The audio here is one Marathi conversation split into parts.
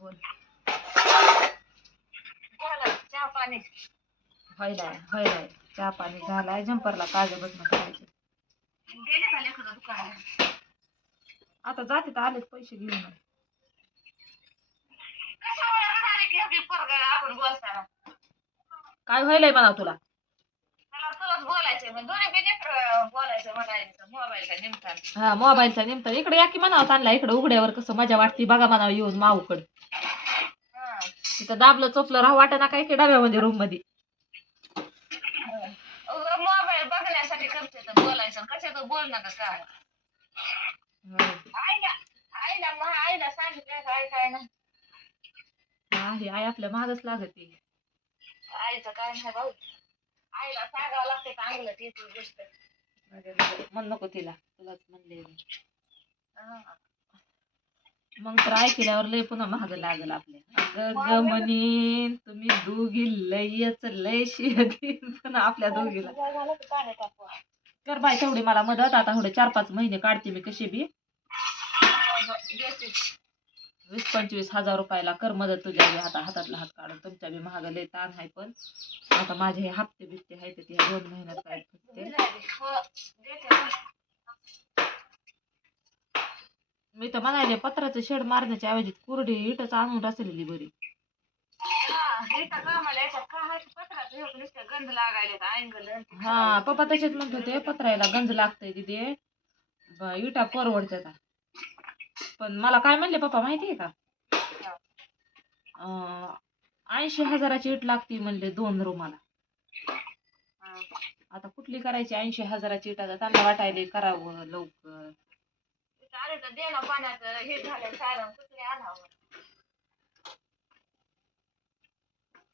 बोल. चहा पाणी. चहा पाणी झालाय काजू बटणं करायचे आता जाते तर आलेच पैसे घेऊन. काय व्हायलंय म्हणा तुला? मला तुलाच बोलायचंय मग दोन्ही बी लेकरं बोलायचं म्हणायचं मोबाईलच्या निमतान हा मोबाईलचा निमता इकडे या की म्हणावं आणला इकडे उघड्यावर कसं मजा वाटते. बघा म्हणावं येऊन माऊकड हा. तिथं दाबलं चोपलं राहू वाटत ना काय की डब्यामध्ये रूममध्ये मोबाईल बघण्यासाठी करते तर बोलायचं. कशाचं बोल नका काय? आईला आईला मग आईला सांगितलं काय काय ना आहे आई आपल्या महागच लागते. आईचं काय नाही भाऊ. आईला सांगावं लागते चांगलं ती ती गोष्ट म्हण नको तिला तुलाच म्हणले हा. मग तर ऐकल्यावर लय पुन्हा महाग लागल आपल्या ग म्हणीन तुम्ही दोघी लयच लय शेतीन पण आपल्या दोघीला कर बाय तेवढी मला मदत आता थोडे चार पाच महिने काढते मी कशी बी वीस पंचवीस हजार रुपयाला कर मदत तुझ्या हाता हातातला हात काढून. तुमच्या बी महाग लय ताण आहे पण. आता माझे हे हप्ते बिप्ते आहेत ते ह्या दोन महिन्यात काय फुटते मी तर म्हणाले पत्राचं शेड मारण्याच्या ऐवजी कुरडी इटच आणून रचलेली बरी. हा, ते ते पप्पा तसेच म्हणत होते पत्रायला गंज लागतंय तिथे. इटा परवडत्यात. पण मला काय म्हणले पप्पा माहितीये का? ऐंशी हजाराची इट लागती म्हणले दोन रुमाला आता कुठली करायची ऐंशी हजाराची इट आता त्यांना वाटायले करावं लवकर.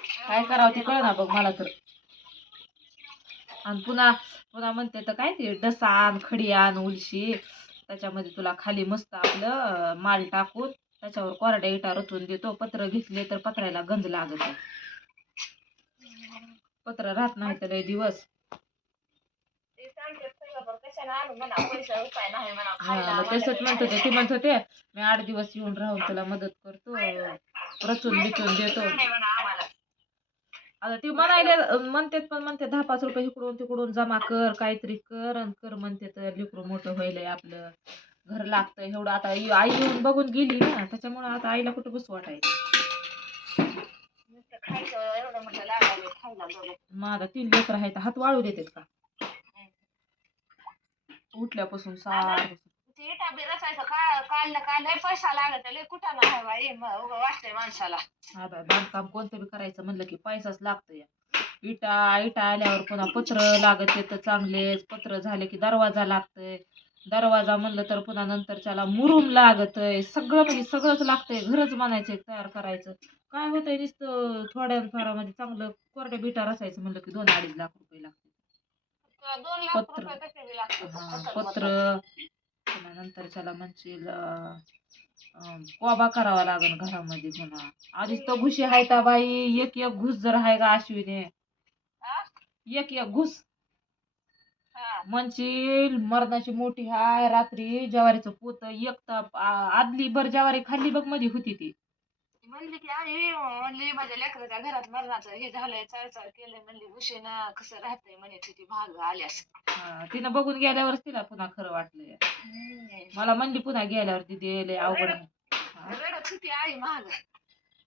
हे काय करावं ते कळ ना बघ मला तर. आणि पुन्हा पुन्हा म्हणते तर काय ते डसा आण खडी आण उलशी. त्याच्यामध्ये तुला खाली मस्त आपलं माल टाकून त्याच्यावर कोरड्या इटा रचून देतो. पत्र घेतले तर पत्रायला गंज लागत. पत्र राहत नाही तर लय दिवस. तसंच म्हणत होते ते म्हणत होते मी आठ दिवस येऊन राहून तुला मदत करतो. रचून बिचून देतो. आता ती म्हणायले म्हणतात पण म्हणते दहा पाच रुपये इकडून तिकडून जमा कर काहीतरी कर आणि कर म्हणते तर लेकरू मोठं व्हायलंय आपलं. घर लागतंय एवढं. आता आई आई येऊन बघून गेली ना त्याच्यामुळे आता आईला कुठं बसू वाटायचं? नुसतं खायचं एवढं म्हटलं लागायला खायला बघ. मग आता तीन लेकर आहेत हात वाळू देतात का? उठल्यापासून सार ते इटा बी रचायचं का काढलं का लय पैसा लागत लय कुठं नाही बाई. मग उगं वाटतंय माणसाला. आता बांधकाम कोणतं बी करायचं म्हणलं की पैसाच लागतोय. इटा इटा आल्यावर पुन्हा पत्र लागत तर चांगलेच. पत्र झाले की दरवाजा लागतंय. दरवाजा म्हणलं तर पुन्हा नंतर त्याला मुरुम लागतंय. सगळं म्हणजे सगळंच लागतंय. घरच म्हणायचं तयार करायचं. काय होतंय नुसतं थोड्या फारामध्ये चांगलं कोरड्या बिटा रचायचं म्हणलं की दोन अडीच लाख रुपये दोन लाख पत्र. रुपये कसे बी लागतात? हा, पत्र- पत्र. पुन्हा नंतर त्याला म्हणशील कोबा करावा लागल घरामध्ये पुन्हा आधीच तर घुशी आहे का बाई एक एक घुस जर आहे का अश्विने हा? एक एक घुस हा. म्हणशील मरणाची मोठी हाय रात्री ज्वारीचं पोत एक तर आदली बर ज्वारी खाल्ली बघमध्ये होती ती म्हणली की आई म्हणली माझ्या लेकराच्या घरात मरणाचं हे झालंय चाळ चाळ केलंय म्हणली उशीनं कसं राहतंय म्हणे तिथे भाग आल्यास हा, तिनं बघून गेल्यावर तिला पुन्हा खरं वाटलं मला म्हणली पुन्हा गेल्यावर तिथे लय अवघड आहे. हा. रडत होती आई महाग.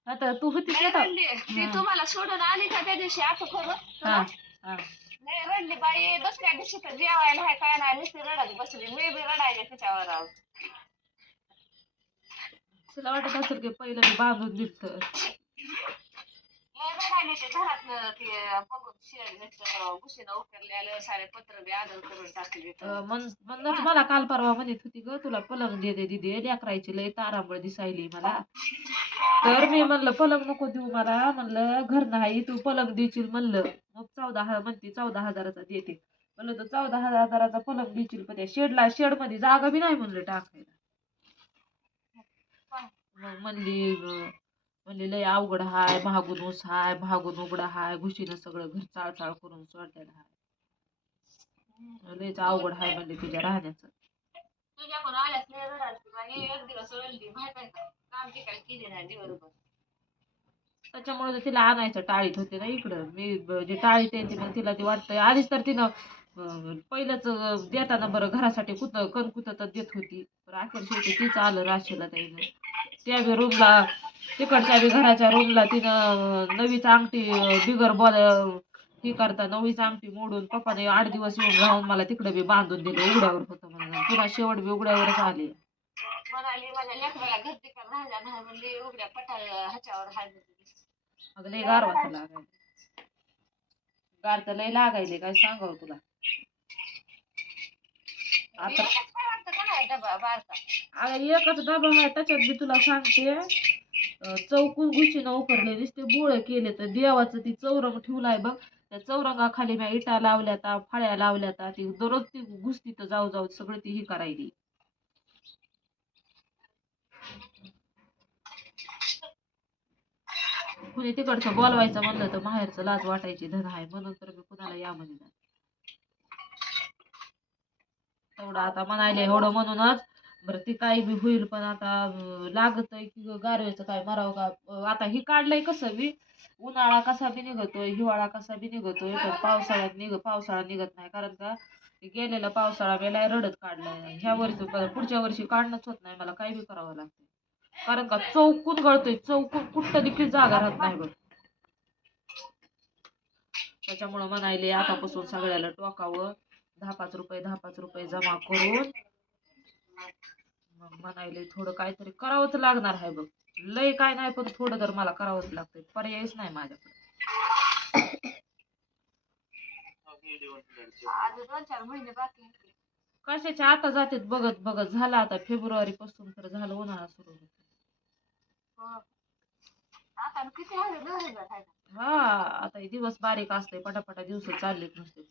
आता तू होतीस नाही ना? रडली. ती हा. तुम्हाला सोडून आली का त्या दिवशी आता खरं? हा हा. नाही रडली बाई दुसऱ्या दिवशी तर जेवायला आहे काय नाही नुसती रडत बसली. मी बी रडायले तिच्यावर आहो. तुला वाटत असेल की पहिलं ते घरात ते बघून शेड नुसतं घुशीनं उकरलेलं सारे पत्र बी आदल करून टाकली. म्हणूनच मला काल परवा म्हणत होती ग तुला पलंग दे दे दिदी लेकरायची लय तारांबळ दिसायली मला. तर मी म्हणलं पलंग नको देऊ मला. म्हणलं घर नाही तू पलंग देशील म्हणलं. मग चौदा हजार म्हणते चौदा हजाराचा देते. म्हणलं तर चौदा हजाराचा पलंग देशील पण त्या शेडला शेडमध्ये जागा बी नाही म्हणलं टाकायला. मग म्हणली म्हणली लय अवघड हाय महागून ऊस हाय महागून उघडा हाय घुशीनं सगळं घर चाळ चाळ करून सोडलेलं हाय. लयच अवघड हाय म्हणली तुझ्या राहण्याचं. तुझ्याकडून आल्यास लय रडायची बाई एक दिवस रडली माहीत आहे का? काम ठिकाणी केली नाही दिवसभर. त्याच्यामुळे तिला आणायचं टाळीत होते ना इकडं. मी जे टाळीत आहे ती मग तिला ती वाटतंय. आधीच तर तिनं पहिलंच देताना बरं घरासाठी कुत कण कुतत देत होती. पण अखेर शेवटी तीच आलं राशीला त्यानं. त्या बी रूमला तिकडच्या बी घराच्या रूमला तिनं नवीच अंगठी बिगर बोल ही करता नवीच अंगठी मोडून पप्पाने आठ दिवस येऊन राहून मला तिकडे बी बांधून दिलं उघड्यावर होतं म्हणून पुन्हा शेवट बी उघड्यावरच आले. म्हणाली माझ्या लेकराला घर तिकड राहिला नाही म्हणजे उघड्या पटाळ ह्याच्यावर हाय अगं लय गारवाचं लागायला. गार तर लय लागायले काय सांगावं तुला? आता अगं एकच डबा आहे त्याच्यात मी तुला सांगते. चौकून गुशीनं उकरले नुसते बोळ केले तर देवाचं ती चौरंग ठेवलाय बघ. त्या चौरंगाखाली मी इटा लावल्याता फळ्या लावल्याता ती दररोज ती घुसती तर जाऊ जाऊ सगळं ती ही करायली. कुणी तिकडचं बोलवायचं म्हणलं तर माहेरचं लाज वाटायची धन आहे म्हणून तर मी कुणाला या म्हणजे तेवढं एवढं आता म्हणायला एवढं म्हणूनच. बरं ते काही बी होईल पण आता अं, लागतंय की गारव्याचं काय मारावं का? आता ही काढलंय कसं बी? उन्हाळा कसा बी निघतोय हिवाळा कसा बी निघतोय पण पावसाळ्यात निघ पावसाळा निघत नाही. कारण का? गेलेला पावसाळा बेलाय रडत काढलाय. ह्या वर्षी पुढच्या वर्षी काढणंच होत नाही. मला काही बी करावं लागतं कारण का? चौकून गळतोय. चौकून कुठं देखील जागा राहत नाही बघ. त्याच्यामुळं म्हणायले आतापासून सगळ्याला टोकावं. दहा पाच रुपये दहा पाच रुपये जमा करून मग म्हणायले थोडं काहीतरी करावंच लागणार आहे बघ. लय काय नाही पण थोडं तर मला करावंच लागतंय. पर्यायच नाही माझ्याकडे. कशाच्या आता जातात बघत बघत. झालं आता फेब्रुवारी पासून तर झालं उन्हाळा सुरू होतो. हो. आता. हा आता दिवस बारीक असते पटापटा दिवस चाललेत नुसते.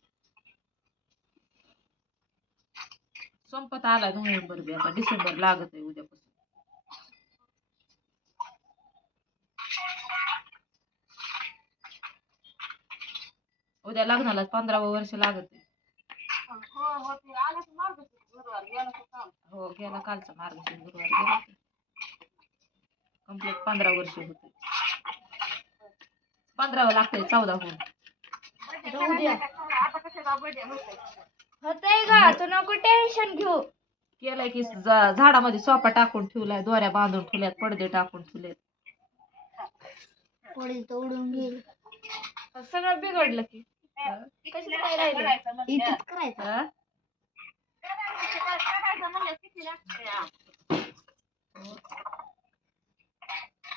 संपत आला नोव्हेंबर बी आता डिसेंबर लागत आहे उद्यापासून. उद्या लग्नाला पंधरावं वर्ष लागत आहे हो गेला कालचा मार्गशीर्ष गुरुवार गेला कंप्लीट पंधरा वर्ष होते पंधरावं लागतंय चौदा होऊन. आता होतोय का तू नको टेन्शन घेऊ. केलंय की झा- झाडामध्ये सोपा टाकून ठेवलाय दोऱ्या बांधून ठेवल्यात पडदे टाकून ठेवलेत. पडेल तर उडून सगळं बिघडलं की. कशाला काय राहिलं इथंच करायचं. हा?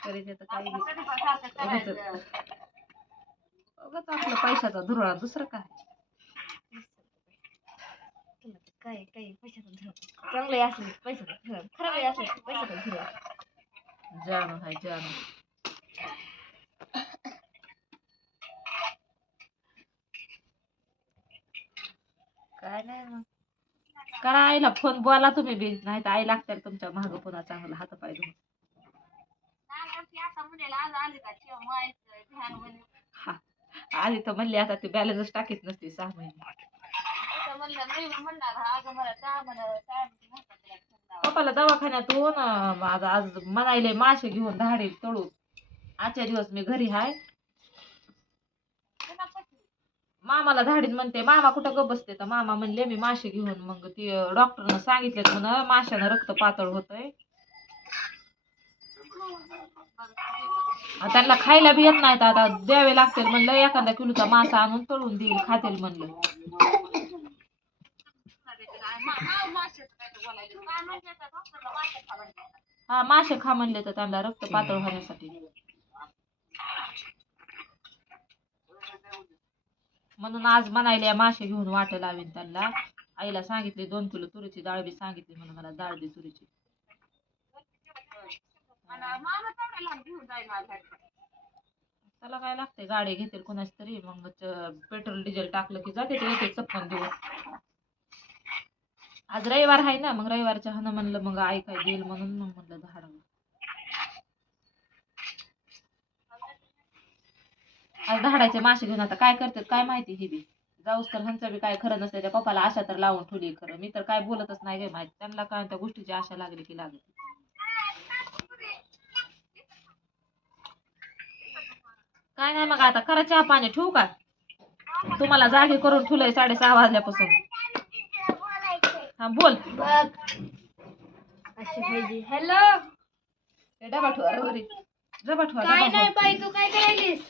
तरी काही. उगाच आपला पैशाचा धुरळा दुसरं काय? तुला खराब हाय काय नाही मग. करा आईला फोन बोला तुम्ही बी. नाही तर आई लागतील तुमच्या माग पुन्हा चांगला हात पाहिजे हा आली हा. आधी तर म्हणली आता ती बॅलन्स टाकीत नसते सहा महिने. म्हणलं नाही म्हणणार हा अगं मला चहा म्हणा चहा म्हणते तुला फोन लावा. पप्पाला दवाखान्यातून अं, माझं आज म्हणायले मासे घेऊन धाडे तळून. आजच्या दिवस मी घरी हाय? मामाला धाडीन म्हणते मामा कुठं गप बसते? तर मामा म्हणले मी मासे घेऊन. मग ती डॉक्टरनं सांगितलं म्हण माशानं रक्त पातळ होतंय. त्यांना खायला बी येत नाहीत आता द्यावे लागतील म्हणलं एखादा किलोचा मासा आणून तळून देईल खातील म्हणलं मा- मा- माशाचं काय ते बोलायचं. काय म्हणते आता डॉक्टरला मासे खा म्हणते. हा मासे खा म्हणले तर त्यांना रक्त पातळ होण्यासाठी. म्हणून आज म्हणायले मासे घेऊन वाट लावीन त्यांना. आईला सांगितले दोन किलो तुरीची डाळ बी सांगितली म्हणून मला डाळ बी तुरीची. त्याला काय लागते गाडी घेतील कोणाच तरी. मग च- पेट्रोल डिझेल टाकलं की जाते ते चपकन देऊन. आज रविवार आहे ना मग रविवारच्या हनं म्हणलं मग आई काय देईल म्हणून मग म्हणलं धाड आज झाडाचे मासे घेऊन आता काय करतात काय माहिती हे बी. जाऊस तर ह्यांचं बी काय खरं नसतं त्या पप्पाला आशा तर लावून ठेवली खरं. मी तर काय बोलतच नाही काय माहिती त्यांना काय त्या गोष्टीची आशा लागली की लागली. काय नाही मग आता करा चहा पाणी ठेवू का? तुम्हाला जागे करून ठेवलंय साडेसहा वाजल्यापासून. हा बोल. बघ. अशी पाहिजे हॅलो डबा ठेवा. डबा काय नाही. बाई तू काय करायलीस?